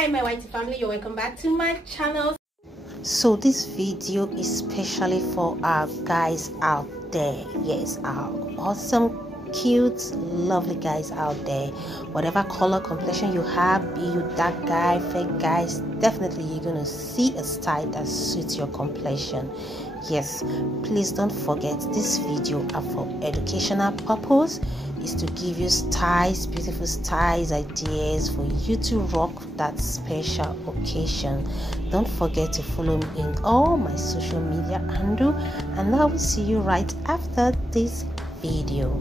Hi my whitey family, you're welcome back to my channel. So this video is specially for our guys out there. Yes, our awesome, cute, lovely guys out there. Whatever color complexion you have, be you dark guy, fake guys, definitely you're gonna see a style that suits your complexion. Yes, please don't forget this video are for educational purpose. Is to give you styles, beautiful styles, ideas for you to rock that special occasion. Don't forget to follow me in all my social media handle, and I will see you right after this video.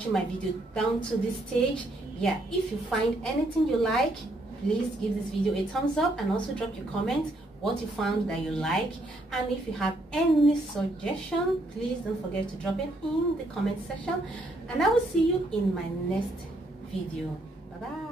watching my video down to this stage. Yeah, if you find anything you like, please give this video a thumbs up and also drop your comments what you found that you like. And if you have any suggestion, please don't forget to drop it in the comment section, and I will see you in my next video. Bye bye.